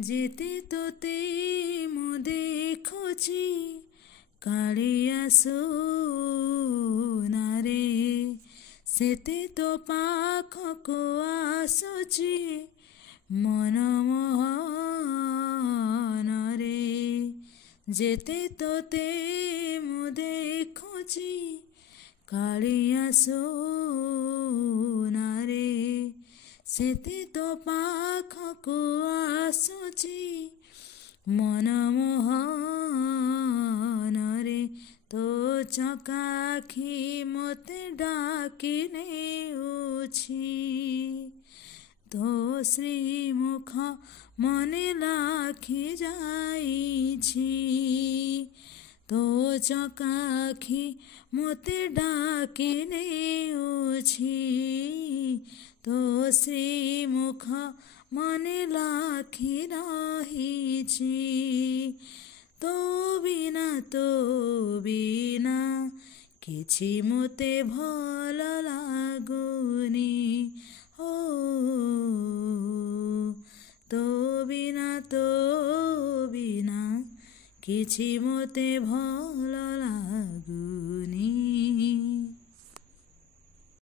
जेते तोते मु देखुची कालिया सोनारे सेते तो पाखको आसुची मन मोहनरे जेते तोते मु देखुची कालिया सोनारे सेते तो पाखको आसुची मन मोहनरे तो चकाखी मते डाकी नेउछि तो श्रीमुख मने लाखी जाइछि तो चकाखी मते डाकी नेउछि तो श्रीमुख मने लाखी रहिछि तो बिना किछि मोते भल लागुनी हो तो बिना किछि मोते भल लागुनी।